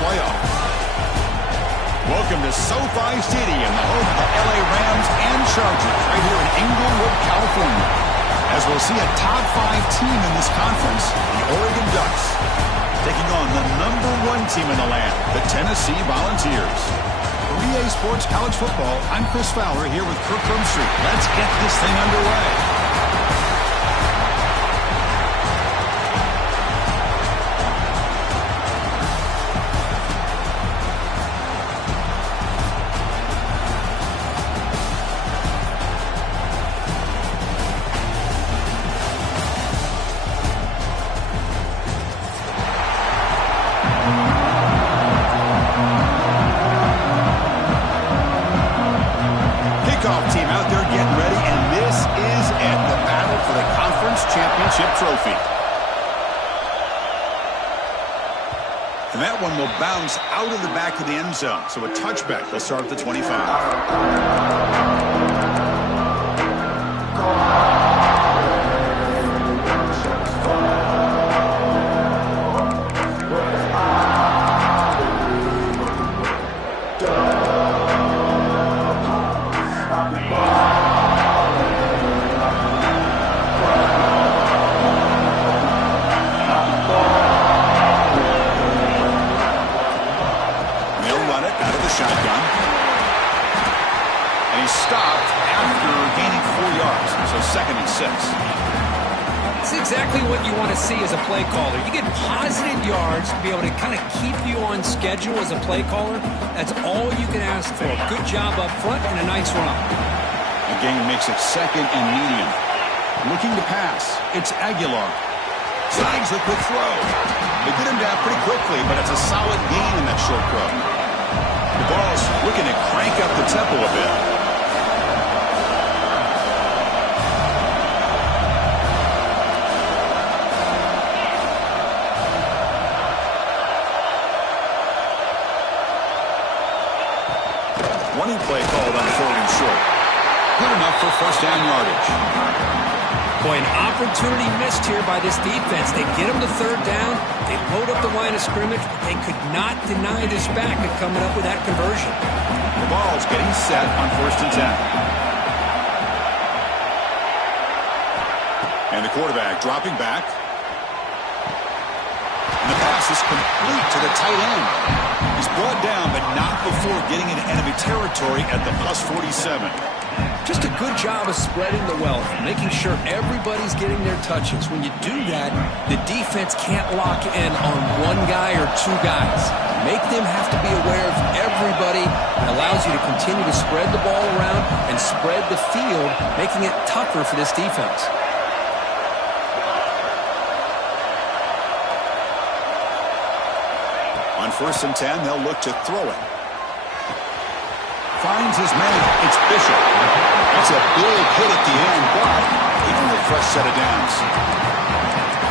playoff. Welcome to SoFi Stadium, the home of the LA Rams and Chargers, right here in Inglewood, California. As we'll see a top 5 team in this conference, the Oregon Ducks, taking on the #1 team in the land, the Tennessee Volunteers. For EA Sports College Football, I'm Chris Fowler here with Kirk Herbstreit. Let's get this thing underway. Team out there getting ready, and this is it, the battle for the conference championship trophy. And that one will bounce out of the back of the end zone, so a touchback will start at the 25. Shotgun. And he's stopped after gaining 4 yards. So 2nd and 6. It's exactly what you want to see as a play caller. You get positive yards to be able to kind of keep you on schedule as a play caller. That's all you can ask for. Good job up front and a nice run. The game makes it 2nd and medium. Looking to pass. It's Aguilar. Slides the quick throw. They get him down pretty quickly, but it's a solid gain in that short throw. The ball's looking to crank up the tempo a bit. Running play called on 4th and short. Good enough for 1st down yardage. Boy, an opportunity missed here by this defense. They get them to 3rd down. They load up the line of scrimmage, but they could not deny this back at coming up with that conversion. The ball's getting set on 1st and 10. And the quarterback dropping back. And the pass is complete to the tight end. He's brought down, but not before getting into enemy territory at the +47. Just a good job of spreading the wealth, making sure everybody's getting their touches. When you do that, the defense can't lock in on one guy or 2 guys. Make them have to be aware of everybody. It allows you to continue to spread the ball around and spread the field, making it tougher for this defense. On 1st and 10, they'll look to throw it. Finds his man. It's Bishop. That's a big hit at the end, but even with a fresh set of downs.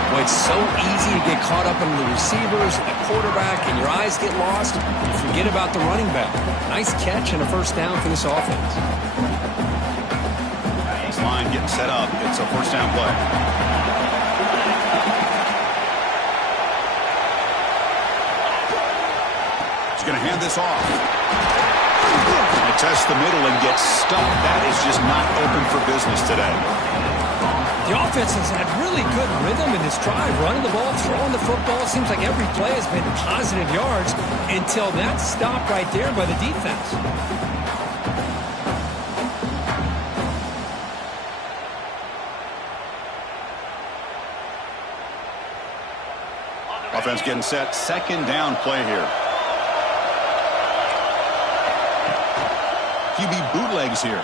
Well, it's so easy to get caught up in the receivers and the quarterback, and your eyes get lost. You forget about the running back. Nice catch and a 1st down for this offense. This line getting set up. It's a 1st down play. He's going to hand this off. Test the middle and get stuck. That is just not open for business today. The offense has had really good rhythm in this drive, running the ball, throwing the football. Seems like every play has been positive yards until that stop right there by the defense. Offense getting set. 2nd down play here. QB bootlegs here.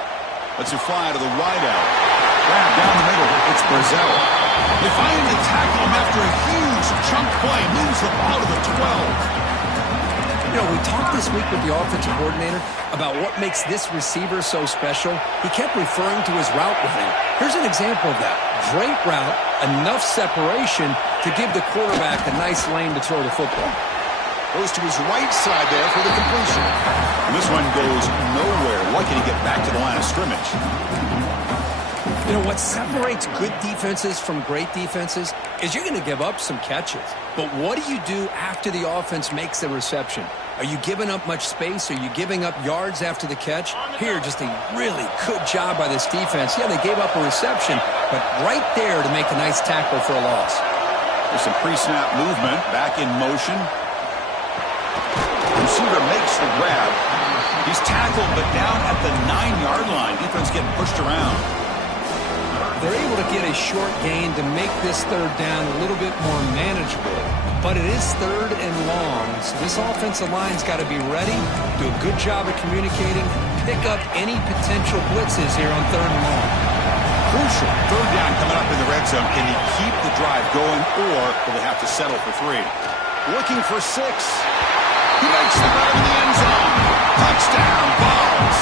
Lets it fly to the wide out. Grab down the middle. It's Brazzell. They finally tackle him after a huge chunk play. Moves the ball to the 12. You know, we talked this week with the offensive coordinator about what makes this receiver so special. He kept referring to his route running. Here's an example of that. Great route, enough separation to give the quarterback a nice lane to throw the football. Goes to his right side there for the completion. And this one goes nowhere. Lucky to get back to the line of scrimmage. You know, what separates good defenses from great defenses is you're going to give up some catches. But what do you do after the offense makes the reception? Are you giving up much space? Are you giving up yards after the catch? Here, just a really good job by this defense. Yeah, they gave up a reception, but right there to make a nice tackle for a loss. There's some pre-snap movement, back in motion. Receiver makes the grab. He's tackled, but down at the 9-yard line. Defense getting pushed around. They're able to get a short gain to make this third down a little bit more manageable. But it is third and long, so this offensive line's got to be ready, do a good job of communicating, pick up any potential blitzes here on third and long. Crucial. Third down coming up in the red zone. Can he keep the drive going, or will they have to settle for 3? Looking for 6. He makes the grab in the end zone. Touchdown, Vols.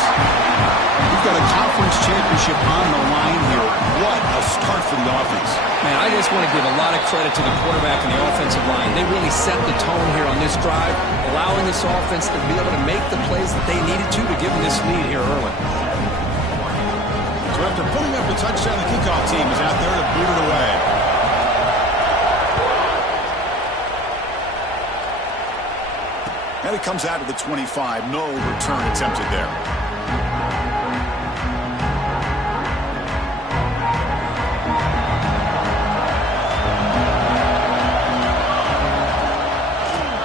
We've got a conference championship on the line here. What a start for the offense. Man, I just want to give a lot of credit to the quarterback and the offensive line. They really set the tone here on this drive, allowing this offense to be able to make the plays that they needed to give them this lead here early. So after putting up a touchdown, the kickoff team is out there to boot it away. And it comes out to the 25. No return attempted there.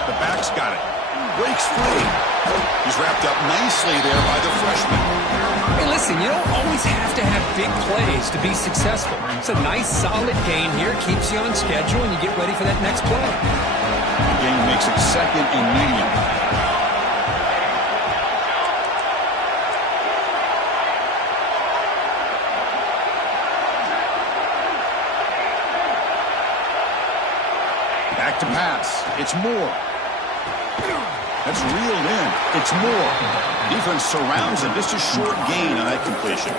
The back's got it. Breaks free. He's wrapped up nicely there by the freshman. Hey, listen, you don't always have to have big plays to be successful. It's a nice, solid gain here. Keeps you on schedule, and you get ready for that next play. The gain makes it second and medium. Back to pass. It's Moore. That's reeled in. It's Moore. Defense surrounds him. Just a short gain on that completion.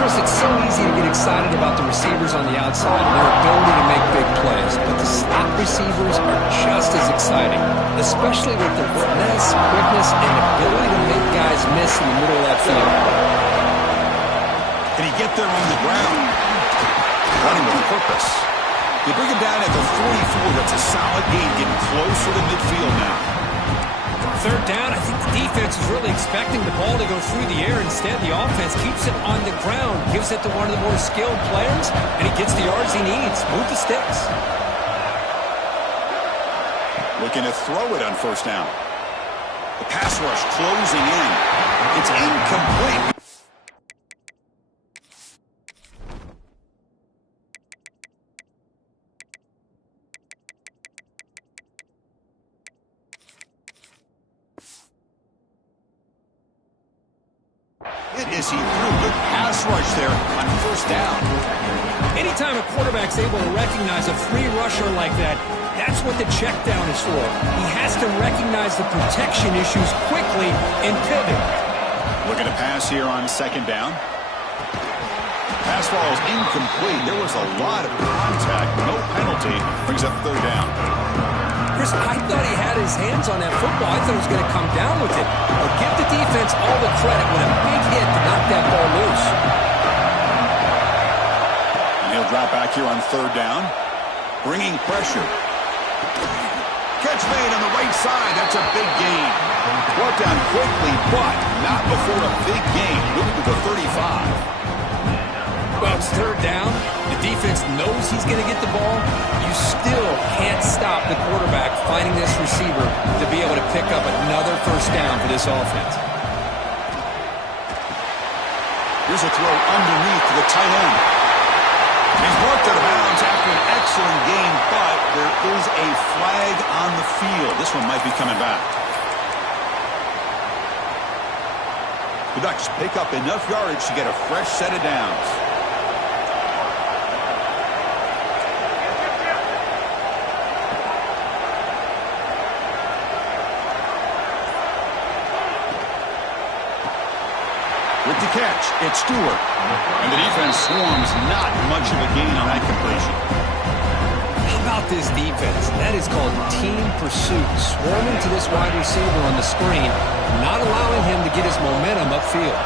Chris, it's so easy to get excited about the receivers on the outside and their ability to make big plays, but the slot receivers are just as exciting, especially with their finesse, quickness, and ability to make guys miss in the middle of that field. Can he get there on the ground? Running with purpose. They bring him down at the 44. That's a solid gain, getting closer to midfield now. Third down, I think the defense is really expecting the ball to go through the air. Instead, the offense keeps it on the ground, gives it to one of the more skilled players, and he gets the yards he needs. Move the sticks. Looking to throw it on first down. The pass rush closing in. It's incomplete. He threw a good pass rush there on first down. Anytime a quarterback's able to recognize a free rusher like that, that's what the check down is for. He has to recognize the protection issues quickly and pivot. Looking to pass here on second down. Pass ball is incomplete. There was a lot of contact. No penalty. Brings up third down. Chris, I thought he had his hands on that football. I thought he was going to come down with it. But give the defense all the credit with a big hit to knock that ball loose. And he'll drop back here on third down. Bringing pressure. Catch made on the right side. That's a big gain. Brought down quickly, but not before a big gain. Moving to the 35. Well, it's third down. The defense knows he's going to get the ball. You still can't stop the quarterback finding this receiver to be able to pick up another first down for this offense. Here's a throw underneath to the tight end. He's marked out of bounds after an excellent game, but there is a flag on the field. This one might be coming back. The Ducks pick up enough yardage to get a fresh set of downs. With the catch, it's Stewart. And the defense swarms, not much of a gain on that completion. How about this defense? That is called team pursuit. Swarming to this wide receiver on the screen, not allowing him to get his momentum upfield.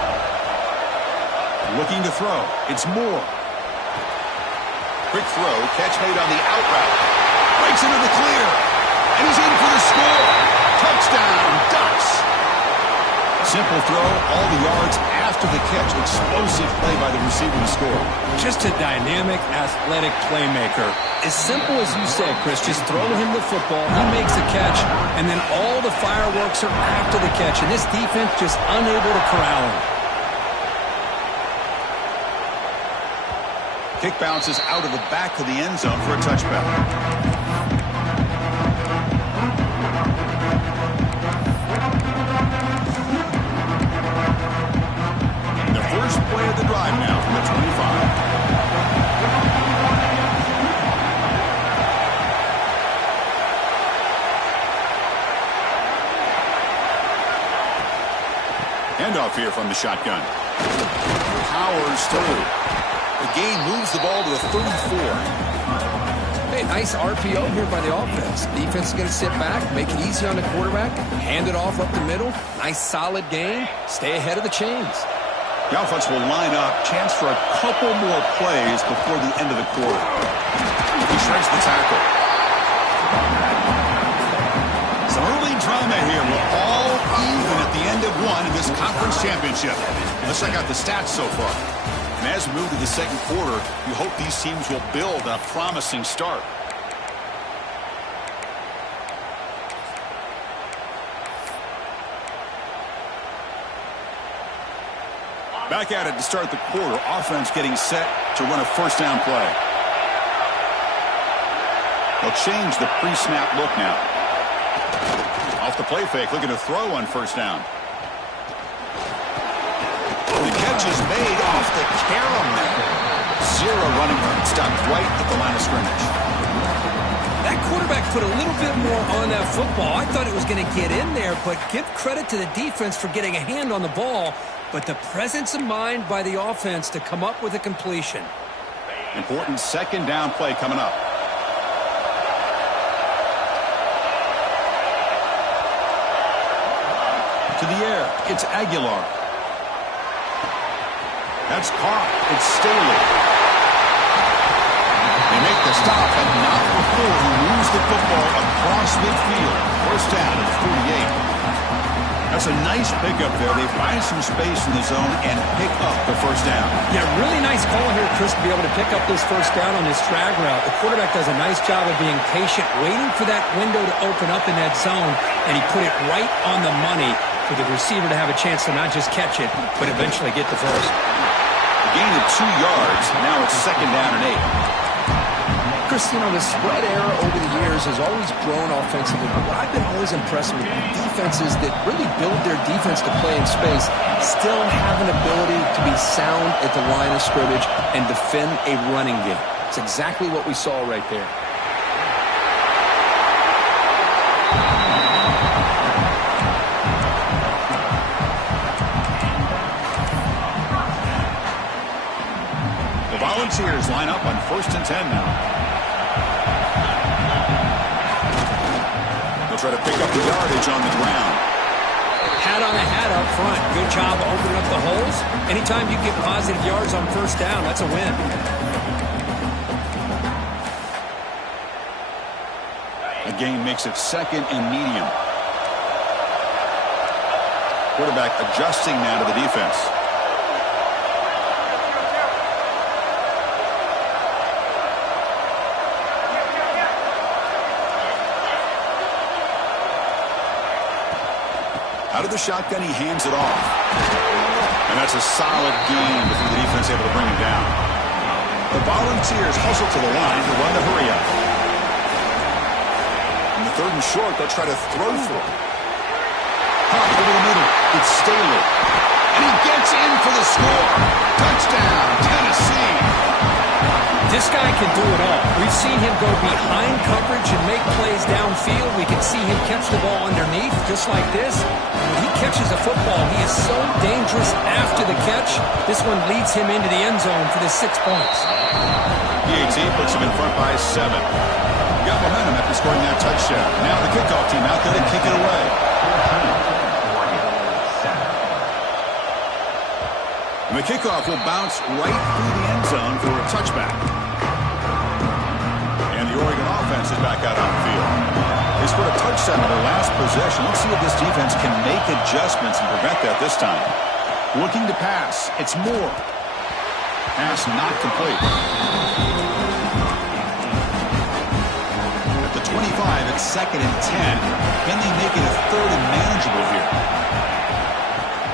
Looking to throw. It's Moore. Quick throw. Catch made on the out route. Breaks into the clear. And he's in for the score. Touchdown, Ducks. Simple throw. All the yards after the catch. Explosive play by the receiver to score. Just a dynamic, athletic playmaker. As simple as you said, Chris, just throw him the football, he makes the catch, and then all the fireworks are after the catch, and this defense just unable to corral him. Kick bounces out of the back of the end zone for a touchback. First play of the drive now from the 25. Handoff here from the shotgun. Powers through. The gain moves the ball to the 34. Hey, nice RPO here by the offense. Defense is going to sit back, make it easy on the quarterback, hand it off up the middle. Nice solid gain. Stay ahead of the chains. The offense will line up. Chance for a couple more plays before the end of the quarter. He shreds the tackle. Some early drama here. We're all even at the end of one in this conference championship. Let's check out the stats so far. And as we move to the second quarter, we hope these teams will build a promising start. Back at it to start the quarter. Offense getting set to run a first down play. They'll change the pre-snap look now. Off the play fake, looking to throw on first down. The catch is made off the carom. Zero running room. Stopped right at the line of scrimmage. That quarterback put a little bit more on that football. I thought it was going to get in there, but give credit to the defense for getting a hand on the ball. But the presence of mind by the offense to come up with a completion. Important second down play coming up. To the air. It's Aguilar. That's caught. It's Staley. They make the stop, but not before he moves the football across midfield. First down at 48. That's a nice pickup there. They find some space in the zone and pick up the first down. Yeah, really nice call here, Chris, to be able to pick up this first down on this drag route. The quarterback does a nice job of being patient, waiting for that window to open up in that zone, and he put it right on the money for the receiver to have a chance to not just catch it, but eventually get the first. A gain of 2 yards. Now it's second down and 8. Chris, you know, the spread era over the years has always grown offensively, but what I've been always impressed with defenses that really build their defense to play in space still have an ability to be sound at the line of scrimmage and defend a running game. It's exactly what we saw right there. The Volunteers line up on 1st and 10 now. Try to pick up the yardage on the ground. Hat on a hat up front. Good job opening up the holes. Anytime you get positive yards on first down, that's a win. The gain makes it second and medium. Quarterback adjusting now to the defense. Out of the shotgun, he hands it off. And that's a solid gain before the defense able to bring him down. The Volunteers hustle to the line to run the hurry up. In the 3rd and short, they'll try to throw for it. Pop over the middle. It's Staley. And he gets in for the score. Touchdown, Tennessee. This guy can do it all. We've seen him go behind coverage and make plays downfield. We can see him catch the ball underneath, just like this. When he catches a football, he is so dangerous after the catch. This one leads him into the end zone for the 6 points. PAT puts him in front by 7. Got momentum after scoring that touchdown. Now the kickoff team out there to kick it away. And the kickoff will bounce right through the end zone for a touchback. And the Oregon offense is back out on the field. They scored a touchdown on their last possession. Let's see if this defense can make adjustments and prevent that this time. Looking to pass. It's Moore. Pass not complete. At the 25, it's 2nd and 10. Can they make it a 3rd and manageable here?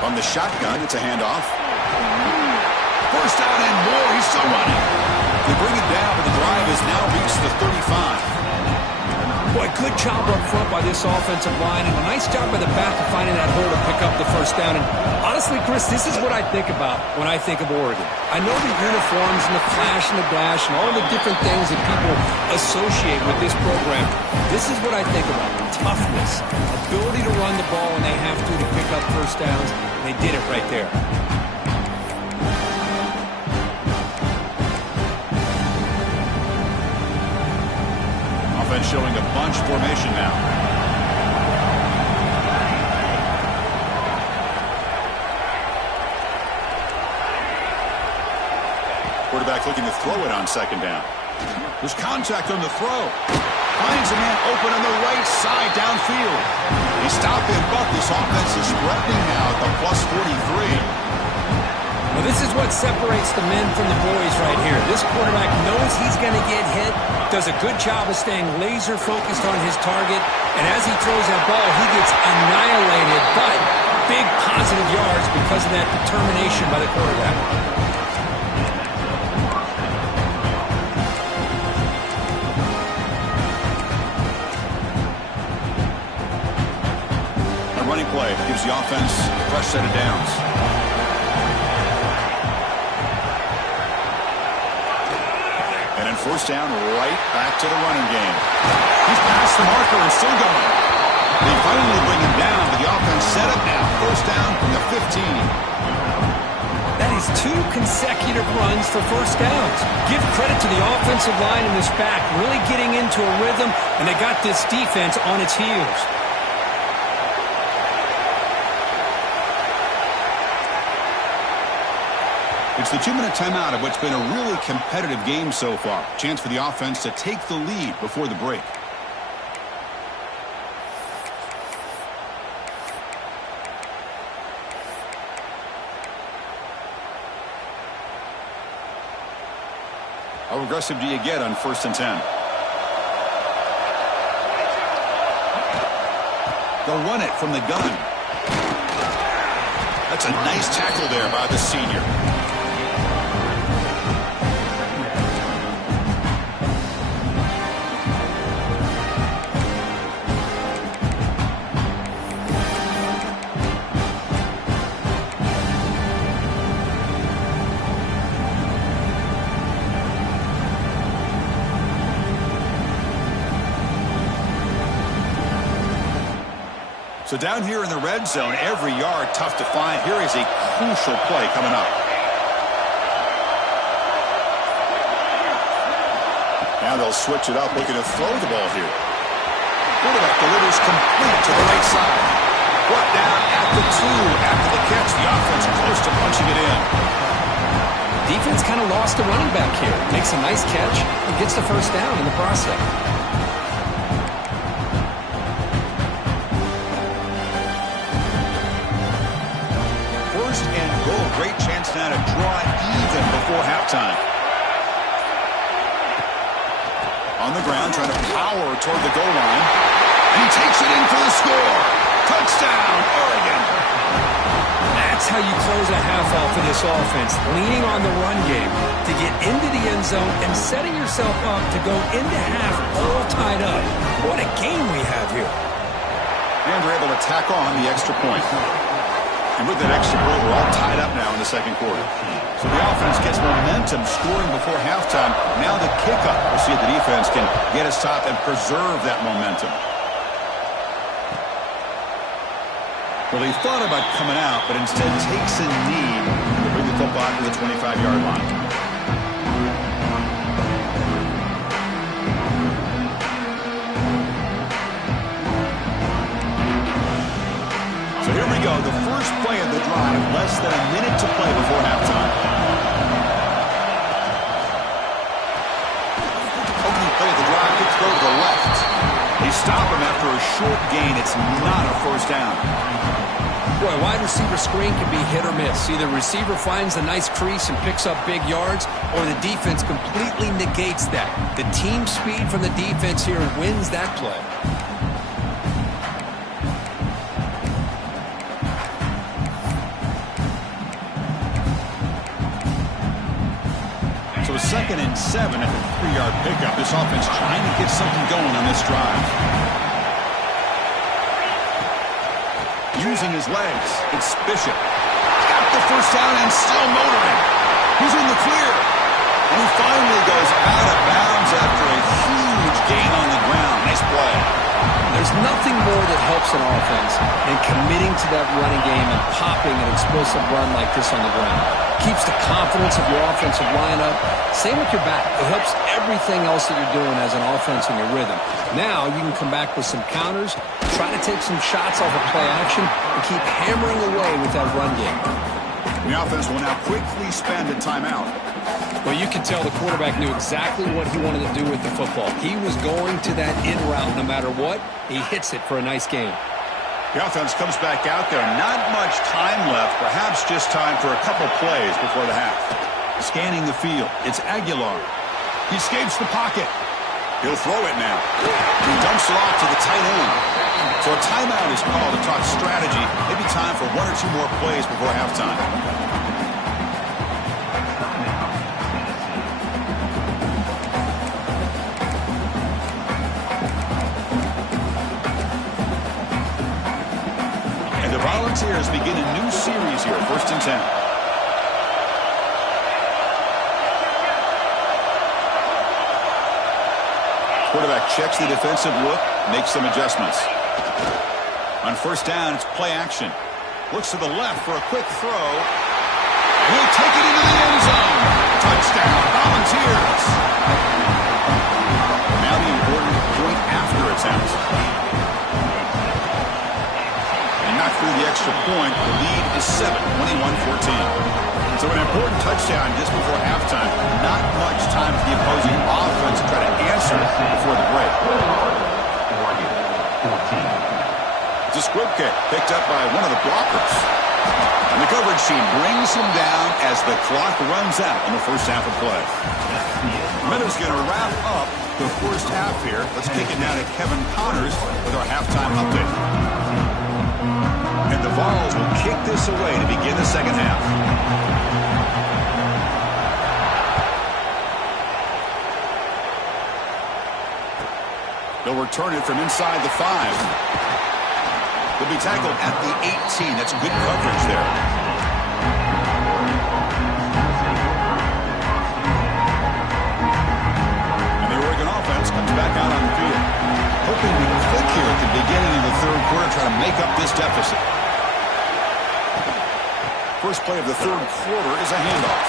On the shotgun, it's a handoff. First down and more. He's still running. They bring it down, but the drive has now reached the 35. Boy, good job up front by this offensive line, and a nice job by the back of finding that hole to pick up the first down. And honestly, Chris, this is what I think about when I think of Oregon. I know the uniforms and the flash and the dash and all the different things that people associate with this program. This is what I think about. Toughness, ability to run the ball when they have to pick up first downs, and they did it right there. Showing a bunch formation now. Quarterback looking to throw it on 2nd down. There's contact on the throw. Finds a man open on the right side downfield. He stopped him, but this offense is threatening now at the plus 43. Well, this is what separates the men from the boys right here. This quarterback knows he's going to get hit, does a good job of staying laser focused on his target, and as he throws that ball, he gets annihilated, but big positive yards because of that determination by the quarterback. A running play gives the offense a fresh set of downs. First down, right back to the running game. He's past the marker and still going. They finally bring him down, but the offense set up now. First down from the 15. That is 2 consecutive runs for first downs. Give credit to the offensive line in this back, really getting into a rhythm, and they got this defense on its heels. It's the 2-minute timeout of what's been a really competitive game so far. Chance for the offense to take the lead before the break. How aggressive do you get on 1st and 10? They'll run it from the gun. That's a nice tackle there by the senior. So down here in the red zone, every yard tough to find. Here is a crucial play coming up. Now they'll switch it up, looking to throw the ball here. Quarterback delivers complete to the right side. Brought down at the 2 after the catch. The offense close to punching it in. Defense kind of lost the running back here. Makes a nice catch and gets the first down in the process. Great chance now to draw even before halftime. On the ground, trying to power toward the goal line. And he takes it in for the score. Touchdown, Oregon. That's how you close a half out for this offense. Leaning on the run game to get into the end zone and setting yourself up to go into half all tied up. What a game we have here. And they're able to tack on the extra point. And with that extra point, we're all tied up now in the 2nd quarter. So the offense gets momentum scoring before halftime. Now the kickoff. We'll see if the defense can get a stop and preserve that momentum. Well, he thought about coming out, but instead takes a knee to bring the football to the 25-yard line. So here we go. go, the first play of the drive, less than a minute to play before halftime. Opening play of the drive, quick throw to the left. They stop him after a short gain. It's not a first down. Boy, wide receiver screen can be hit or miss. Either receiver finds a nice crease and picks up big yards, or the defense completely negates that. The team speed from the defense here wins that play. So 2nd and 7 at the 3-yard pickup. This offense trying to get something going on this drive. Using his legs, it's Bishop. Got the first down and still motoring. He's in the clear. And he finally goes out of bounds after a huge gain on the ground. Nice play. There's nothing more that helps an offense than committing to that running game and popping an explosive run like this on the ground. Keeps the confidence of your offensive lineup. Same with your back. It helps everything else that you're doing as an offense in your rhythm. Now you can come back with some counters, try to take some shots off of play action, and keep hammering away with that run game. The offense will now quickly spend a timeout. Well, you can tell the quarterback knew exactly what he wanted to do with the football. He was going to that in route no matter what. He hits it for a nice gain. The offense comes back out there. Not much time left. Perhaps just time for a couple plays before the half. Scanning the field. It's Aguilar. He escapes the pocket. He'll throw it now. He dumps it off to the tight end. So a timeout is called to talk strategy. Maybe time for 1 or 2 more plays before halftime. And the Volunteers begin a new series here. 1st and 10. Quarterback checks the defensive look, makes some adjustments. On 1st down, it's play action. Looks to the left for a quick throw. And he'll take it into the end zone. Touchdown, Volunteers. Now the important point after attempt. And not through the extra point. The lead is 7, 21-14. So an important touchdown just before halftime. Not much time for the opposing offense to try to answer before the break. It's a squib kick picked up by one of the blockers. And the coverage team brings him down as the clock runs out in the first half of play. Meadows going to wrap up the first half here. Let's kick it now to Kevin Connors with our halftime update. And the Vols will kick this away to begin the second half. They'll return it from inside the 5. Will be tackled at the 18. That's good coverage there. And the Oregon offense comes back out on the field. Hoping to be quick here at the beginning of the 3rd quarter, trying to make up this deficit. First play of the 3rd quarter is a handoff.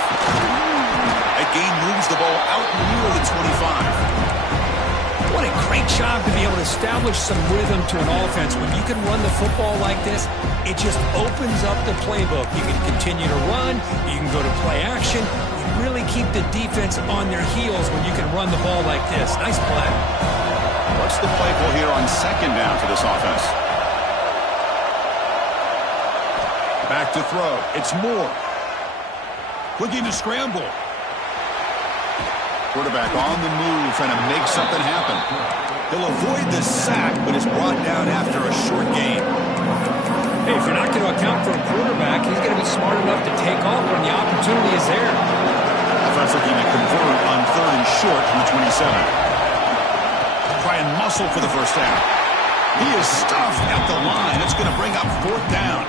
That gain moves the ball out near the 25. What a great job to be able to establish some rhythm to an offense. When you can run the football like this, it just opens up the playbook. You can continue to run. You can go to play action. You really keep the defense on their heels when you can run the ball like this. Nice play. What's the play call here on 2nd down for this offense? Back to throw. It's Moore. Looking to scramble. Quarterback on the move, trying to make something happen. He'll avoid the sack, but is brought down after a short gain. Hey, if you're not going to account for a quarterback, he's going to be smart enough to take off when the opportunity is there. Offense looking to convert on 3rd and short from the 27. Try and muscle for the first down. He is stuffed at the line. It's going to bring up 4th down.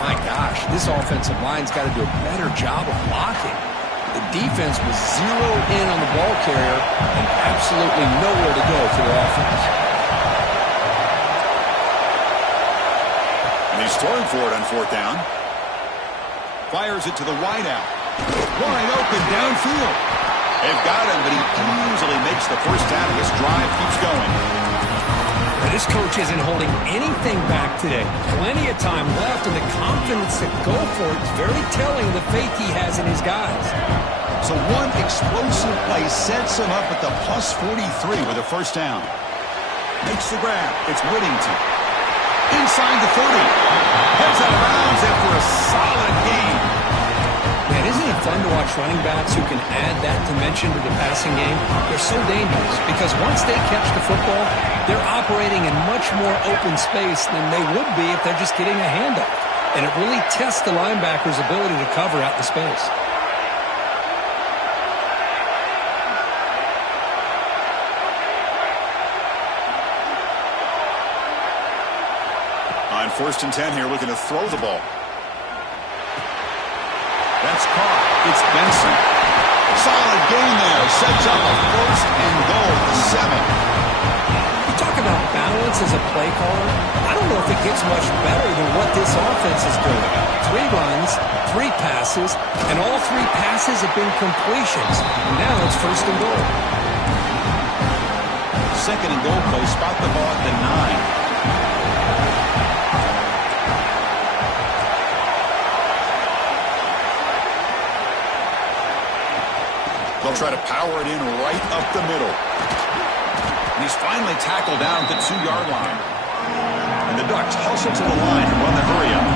My gosh, this offensive line's got to do a better job of blocking. The defense was zeroed in on the ball carrier and absolutely nowhere to go for the offense. And he's throwing for it on 4th down. Fires it to the wideout. Wide open downfield. They've got him, but he easily makes the first down. This drive keeps going. This This coach isn't holding anything back today. Plenty of time left, and the confidence to go for it is very telling of the faith he has in his guys. So one explosive play sets him up at the plus 43 with a first down. Makes the grab. It's Whittington. Inside the 30. Heads out of bounds after a solid game. Man, isn't it fun to watch running backs who can add that dimension to the passing game? They're so dangerous because once they catch the football, they're operating in much more open space than they would be if they're just getting a handoff. And it really tests the linebacker's ability to cover out the space. On 1st and 10 here, looking to throw the ball. That's caught. It's Benson. Solid gain there. Sets up a 1st and goal at the 7. You talk about balance as a play caller. I don't know if it gets much better than what this offense is doing. 3 runs, 3 passes, and all 3 passes have been completions. And now it's 1st and goal. 2nd and goal play. Spot the ball at the 9. They'll try to power it in right up the middle. And he's finally tackled down at the 2-yard line. And the Ducks hustle to the line and run the hurry-up.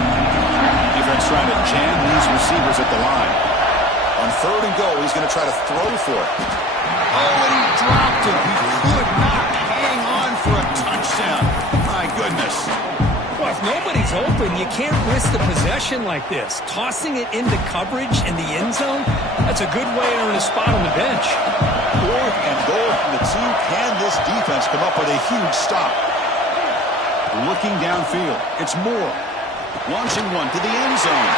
Defense trying to jam these receivers at the line. On 3rd and goal, he's going to try to throw for it. Oh, and he dropped it. He could not hang on for a touchdown. My goodness. Well, if nobody's open, you can't risk the possession like this. Tossing it into coverage in the end zone, that's a good way to earn a spot on the bench. 4th and goal from the 2. Can this defense come up with a huge stop? Looking downfield, it's Moore. Launching one to the end zone.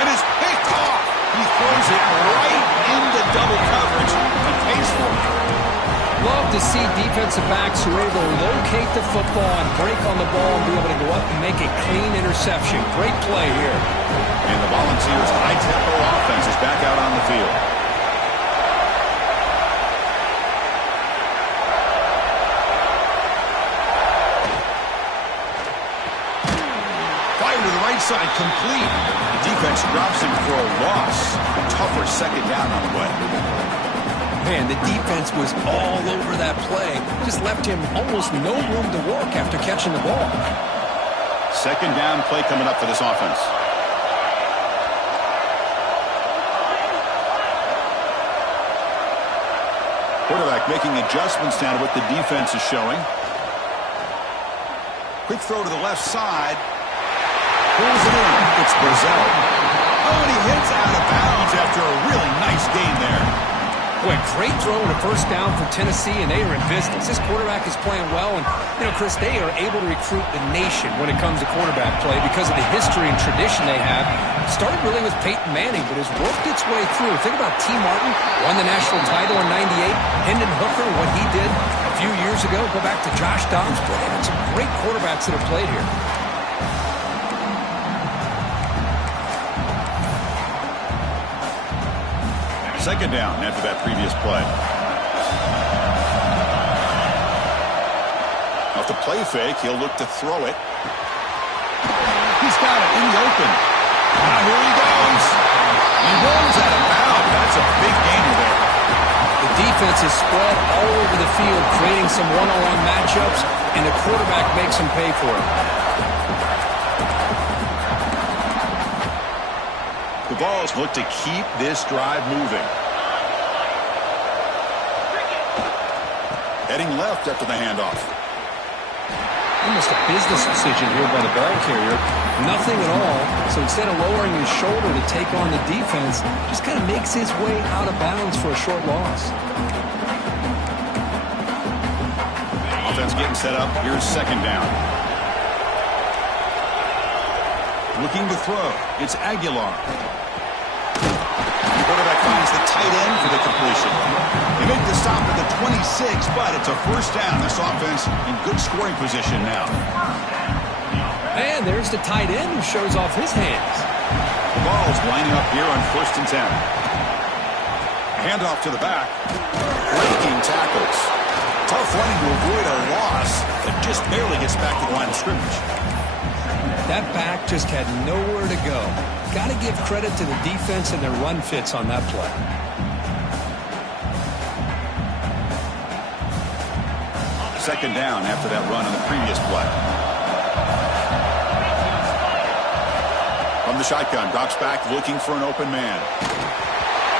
And it's picked off. He throws it right into double coverage and pays for it. Love to see defensive backs who are able to locate the football and break on the ball and be able to go up and make a clean interception. Great play here. And the Volunteers' high-tempo offense is back out on the field. Fire to the right side, complete. The defense drops him for a loss. A tougher 2nd down on the way. Man, the defense was all over that play. Just left him almost no room to work after catching the ball. 2nd down play coming up for this offense. Quarterback making adjustments down to what the defense is showing. Quick throw to the left side. Pulls it in. It's Brazell. Oh, and he hits out of bounds after a really nice gain there. Boy, great throw and a 1st down for Tennessee, and they are in business. This quarterback is playing well, and, Chris, they are able to recruit the nation when it comes to quarterback play because of the history and tradition they have. Started really with Peyton Manning, but has worked its way through. Think about T. Martin, won the national title in '98. Hendon Hooker, what he did a few years ago. Go back to Josh Dobbs. Boy, they've had some great quarterbacks that have played here. 2nd down after that previous play. Off the play fake, he'll look to throw it. He's got it in the open. Now here he goes. He rolls out of bounds. That's a big gainer there. The defense is spread all over the field, creating some one-on-one matchups, and the quarterback makes them pay for it. The Vols look to keep this drive moving. Heading left after the handoff. Almost a business decision here by the ball carrier. Nothing at all. So instead of lowering his shoulder to take on the defense, just kind of makes his way out of bounds for a short loss. Offense getting set up. Here's 2nd down. Looking to throw. It's Aguilar. The quarterback finds the tight end for the completion. They make the stop at the 26, but it's a 1st down. This offense in good scoring position now. And there's the tight end who shows off his hands. The Vols lining up here on 1st and 10. Handoff to the back. Breaking tackles. Tough running to avoid a loss, but just barely gets back to the line of scrimmage. That back just had nowhere to go. Got to give credit to the defense and their run fits on that play. Second down after that run on the previous play. From the shotgun, drops back looking for an open man.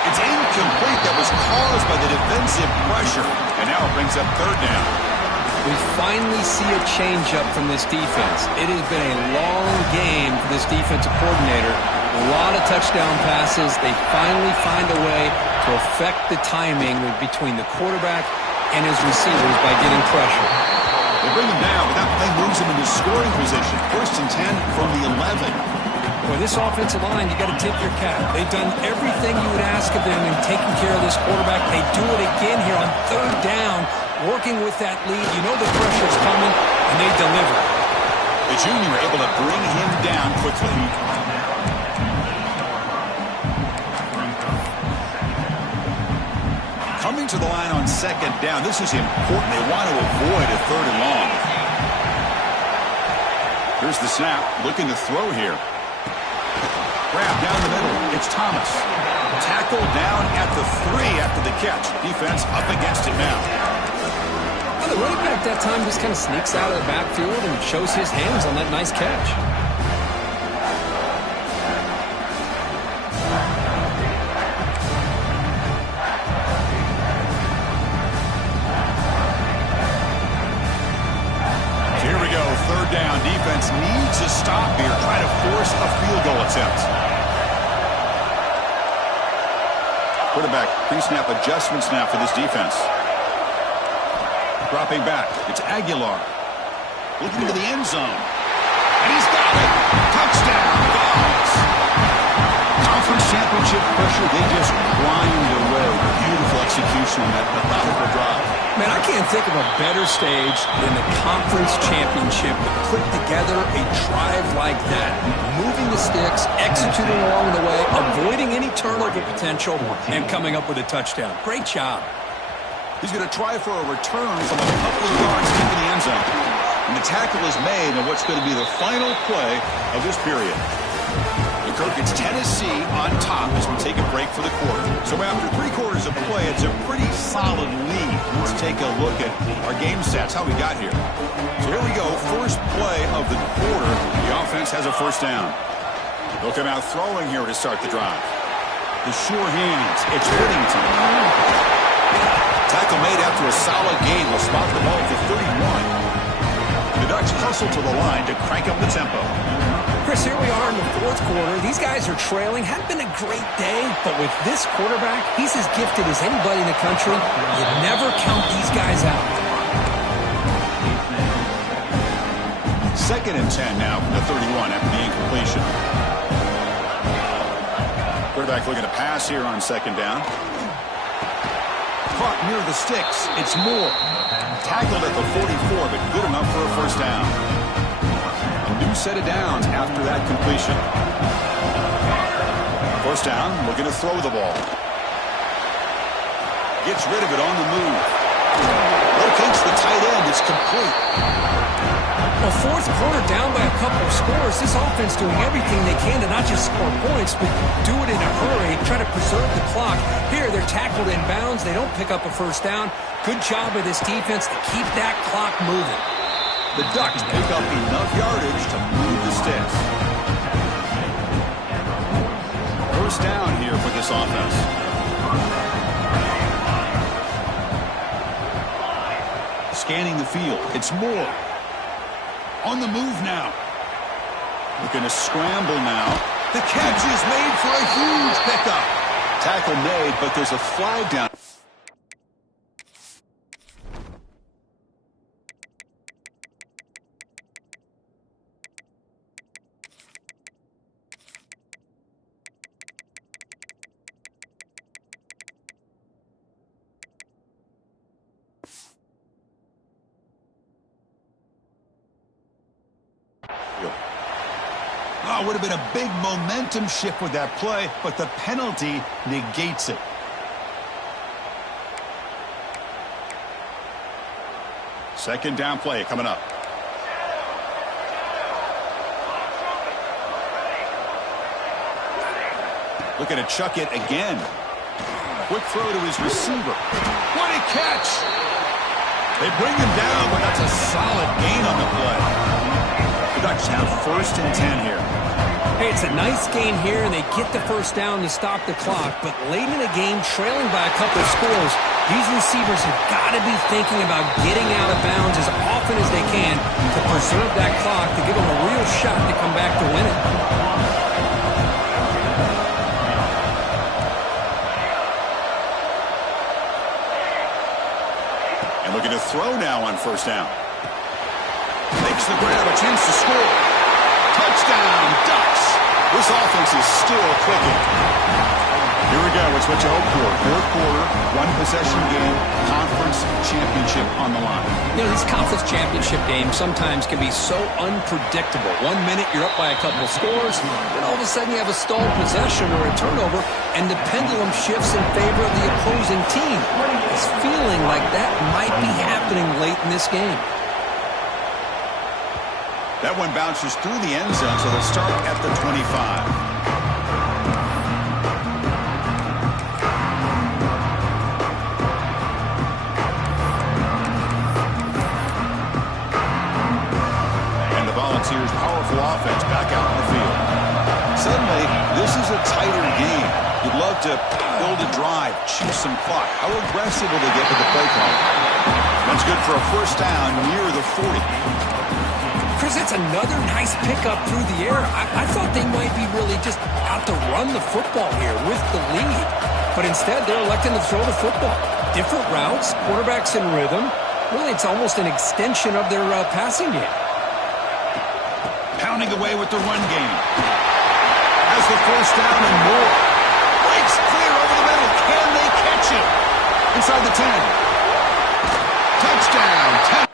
It's incomplete. That was caused by the defensive pressure. And now it brings up third down. We finally see a change-up from this defense. It has been a long game for this defensive coordinator. A lot of touchdown passes. They finally find a way to affect the timing between the quarterback and his receivers by getting pressure. They bring him down, but that play moves him into scoring position. 1st and 10 from the 11. Boy, this offensive line, you got to tip your cap. They've done everything you would ask of them in taking care of this quarterback. They do it again here on third down, working with that lead. You know the pressure's coming, and they deliver. The junior able to bring him down quickly. Coming to the line on second down. This is important. They want to avoid a third and long. Here's the snap. Looking to throw here. Grab down the middle. It's Thomas. Tackle down at the 3 after the catch. Defense up against it now. Well, the running back that time just kind of sneaks out of the backfield and shows his hands on that nice catch. Here we go. Third down. Defense needs a stop here. Try to force a field goal attempt. Quarterback pre-snap adjustments now for this defense. Dropping back. It's Aguilar. Looking into the end zone. And he's got it. Touchdown. Dogs. Conference championship pressure. They just grind away. Beautiful execution on that methodical drive. Man, I can't think of a better stage than the conference championship to put together a drive like that. Moving the sticks, executing along the way, avoiding any turnover potential, and coming up with a touchdown. Great job. He's going to try for a return from a couple of yards deep in the end zone. And the tackle is made on what's going to be the final play of this period. Kirk, it's Tennessee on top as we take a break for the quarter. So after 3 quarters of play, it's a pretty solid lead. Let's take a look at our game stats, how we got here. So here we go, first play of the quarter. The offense has a first down. They'll come out throwing here to start the drive. The sure hands, it's Whittington. Tackle made after a solid gain. Will spot the ball for 31. The Ducks hustle to the line to crank up the tempo. Chris, here we are in the 4th quarter. These guys are trailing. Hadn't been a great day, but with this quarterback, he's as gifted as anybody in the country. You never count these guys out. 2nd and 10 now from the 31 after the incompletion. Quarterback looking to pass here on 2nd down. Caught near the sticks. It's Moore. Tackled at the 44, but good enough for a first down. New set of downs after that completion. First down, looking to throw the ball. Gets rid of it on the move. Locates the tight end. It's complete. Well, 4th quarter down by a couple of scores. This offense doing everything they can to not just score points, but do it in a hurry, try to preserve the clock. Here, they're tackled in bounds. They don't pick up a first down. Good job of this defense to keep that clock moving. The Ducks pick up enough yardage to move the sticks. First down here for this offense. Scanning the field. It's Moore. On the move now. Looking to scramble now. The catch is made for a huge pickup. Tackle made, but there's a flag down. Oh, would have been a big momentum shift with that play, but the penalty negates it. Second down play coming up. Looking to chuck it again. Quick throw to his receiver. What a catch! They bring him down, but that's a solid gain on the play. The Ducks have 1st and 10 here. Hey, it's a nice gain here, and they get the first down to stop the clock. But late in the game, trailing by a couple of scores, these receivers have got to be thinking about getting out of bounds as often as they can to preserve that clock, to give them a real shot to come back to win it. And looking to throw now on 1st down. Makes the grab, a chance to score. Touchdown, Ducks! This offense is still clicking. Here we go. It's what you hope for. 4th quarter, 1-possession game, conference championship on the line. You know, these conference championship games sometimes can be so unpredictable. 1 minute you're up by a couple of scores, then all of a sudden you have a stalled possession or a turnover, and the pendulum shifts in favor of the opposing team. It's feeling like that might be happening late in this game. That one bounces through the end zone, so they'll start at the 25. And the Volunteers' powerful offense back out in the field. Suddenly, this is a tighter game. You'd love to build a drive, choose some clock. How aggressive will they get with the play clock? That's good for a 1st down near the 40. Chris, that's another nice pickup through the air. I thought they might be really just out to run the football here with the lead. But instead, they're electing to throw the football. Different routes, quarterbacks in rhythm. Really, it's almost an extension of their passing game. Pounding away with the run game. Has the 1st down and more. Breaks clear over the middle. Can they catch it? Inside the 10. Touchdown.